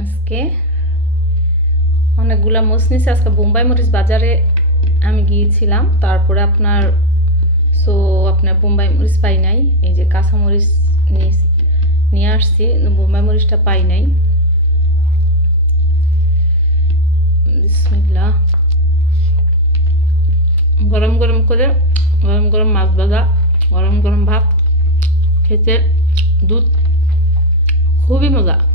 আজকে অনেকগুলা মরিচ নিছি আজকে বোম্বাই মরিচ বাজারে আমি গিয়েছিলাম। তারপরে আপনার সো আপনার বোম্বাই মরিচ পাই নাই। এই যে কাঁচা মরিচ নিয়ে- আসছি বোম্বাই মরিচটা পাই নাই। গরম গরম করে, গরম গরম মাছ ভাজা, গরম গরম ভাত, খেতে দুধ, খুবই মজা।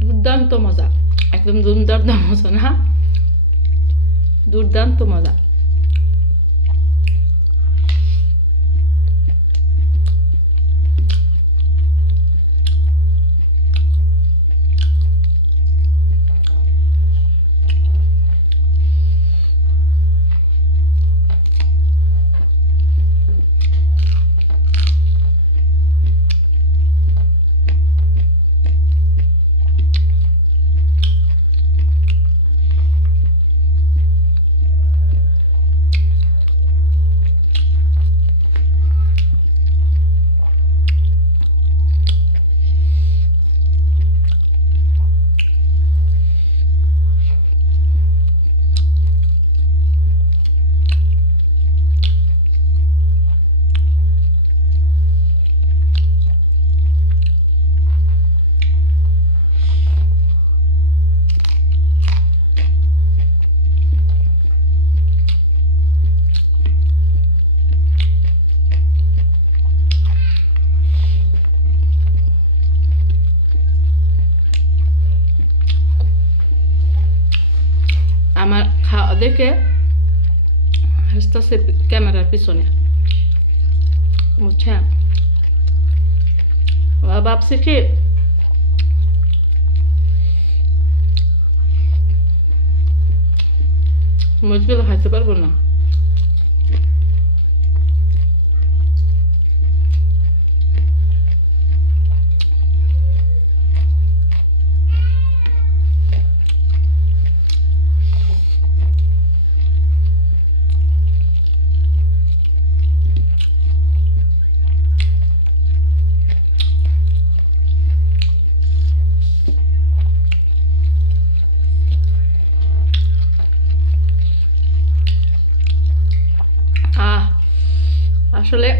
দুর্দান্ত মজা। একদম দুর্দান্ত মজা না? দুর্দান্ত মজা। খাওয়া দেখে ক্যামেরার পিছনে। বুঝছেন? ভাবছি কি মরিচগুলো খাইতে পারব না। আসলে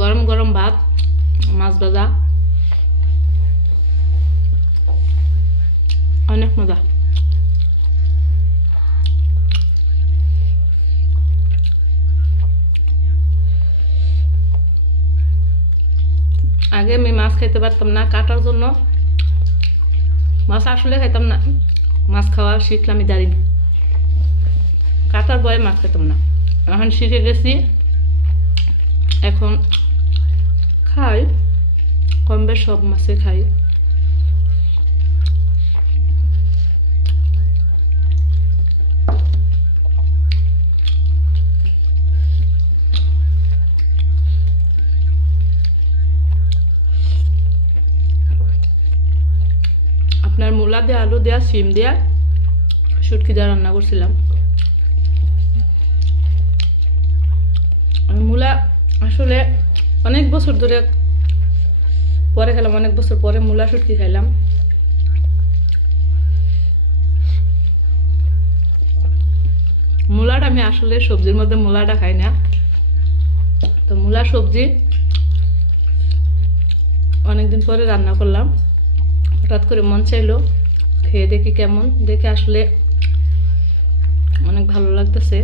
গরম গরম ভাত, মাছ ভাজা, অনেক মজা। আগে আমি মাছ খাইতে পারতাম না কাটার জন্য। মাছ আসলে খাইতাম না। মাছ খাওয়া শিখলাম দাঁড়িয়ে কাটার বয়ে মাছ খেতাম না। এখন শিখে গেছি এখন খাই কম বেশ সব মাছে খাই। আপনার মূলা দিয়ে আলু দেওয়া সিম দেয়া, শুটকি দেওয়া রান্না করছিলাম। মূলা আসলে অনেক বছর ধরে পরে খেলাম, অনেক বছর পরে মূলা শুটকি খাইলাম। মূলাটা আমি আসলে সবজির মধ্যে মূলাটা খাই না। তো মূলা সবজি অনেকদিন পরে রান্না করলাম। হঠাৎ করে মন চাইলো, খেয়ে দেখি কেমন। দেখে আসলে অনেক ভালো লাগতেছে।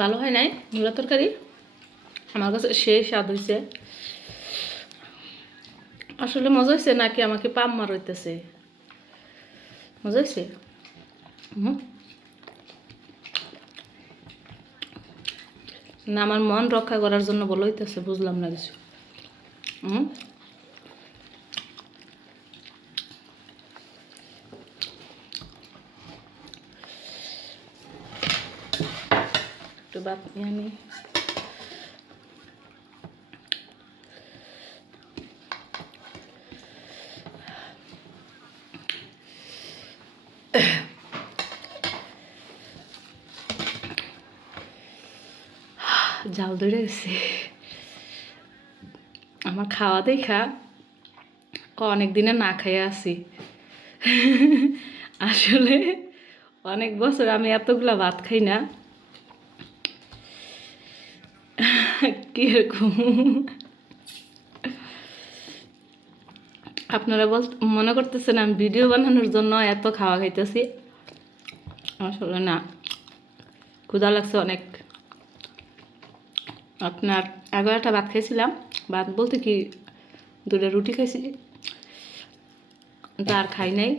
ভালো হয় নাই, মূলা তরকারি। আমার কাছে সেই স্বাদ হয়েছে আসলে মজা হয়েছে নাকি আমাকে পাম মার হইতেছে মজা হয়েছে না, আমার মন রক্ষা করার জন্য বলে হইতেছে, বুঝলাম না কিছু। হুম। বাদ আমি জাল ধরে গেছে। আমার খাওয়া দেখা অনেক দিনে না খেয়ে আছি। আসলে অনেক বছর আমি এতগুলা ভাত খাই না। কীরকম আপনারা বল, মনে করতেছেন আমি ভিডিও বানানোর জন্য এত খাওয়া খাইতেছি? আসলে না। ক্ষুধা লাগছে অনেক। আপনার এগারোটা ভাত খাইছিলাম। ভাত বলতে কি দুটো রুটি খাইছি। তার খাই নাই।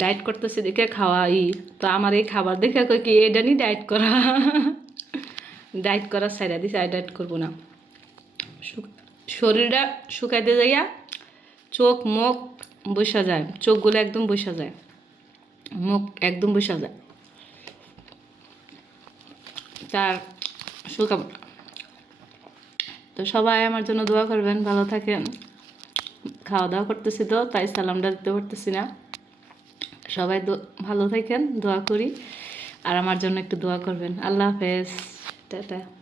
ডায়েট করতেছি দেখে খাওয়া ই তো আমার এই খাবার দেখে কই কি এটা নি ডায়েট করা। ডায়েট করার সাইডা দিছে, আর ডায়েট করব না। শরীরটা শুকাইতে যাইয়া চোখ মুখ বসা যায়। চোখগুলো একদম বসা যায়। মুখ একদম বসা যায়। তার শুকাবো। তো সবাই আমার জন্য দোয়া করবেন, ভালো থাকেন। খাওয়া দাওয়া করতেছি তো, তাই সালামটা দিতে পারতেছি না। সবাই ভালো থাকেন, দোয়া করি। আর আমার জন্য একটু দোয়া করবেন। আল্লাহ হাফেজ। 对对。